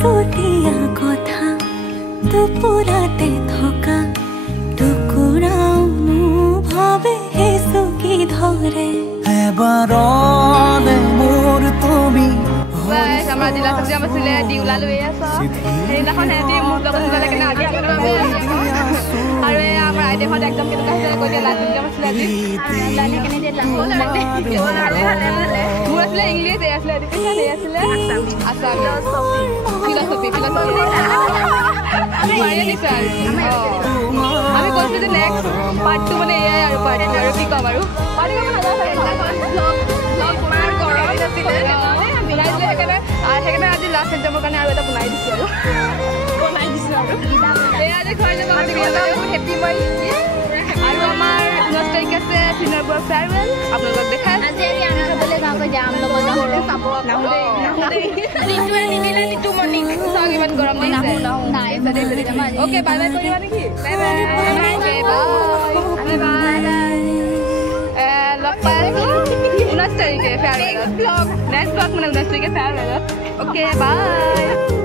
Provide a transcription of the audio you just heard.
চুটিয়া কথা দুপুরাতে থকা টুকুরাও ভাবে হেসুকি ধরে এবারলে মোর তুমি আমরা জিলা সবজি আছিলে দিউলা লৈ আছো সেইদিনাখন হেঁতি মোৰ লগত গ'লে কেনে আজি আৰু আমাৰ আইদেহঁত একদম কেনেকুৱা হৈছে কৈ দিয়া লাডু আছিলে আজি লাডু কেনে দিয়ে মোৰ আছিলে ইংলিছ আছিলে এডুকেশ্যন আছিলে আছাম ফিলচফি আমি কৈছোঁ যে নেক্সট পাৰ্টটো মানে এয়াই আৰু পাৰ্ট আৰু কি ক'ম আৰু সেইকাৰণে আজি লাষ্ট এক্সামৰ কাৰণে আৰু এটা বনাই দিছোঁ আৰু এয়া যে ঘৰ যাব হেপী মই আৰু আমাৰ 19 তাৰিখ আছে ফিনাৰবোৰ ফেয়াৰৱেল আপোনালোকক দেখাই আজি আমি খাবলৈ যাওঁগৈ যাম লগত চাব নিতু মৰ্ণিং চাওক ইমান গৰম দিছে অ'কে বাই বাই কৰিবা নেকি বাই বাই লগ পাই 19 তাৰিখে ফেয়াৰৱেলত নেক্সট ব্লগ মানে 19 তাৰিখে ফেয়াৰৱেলত অ'কে বাই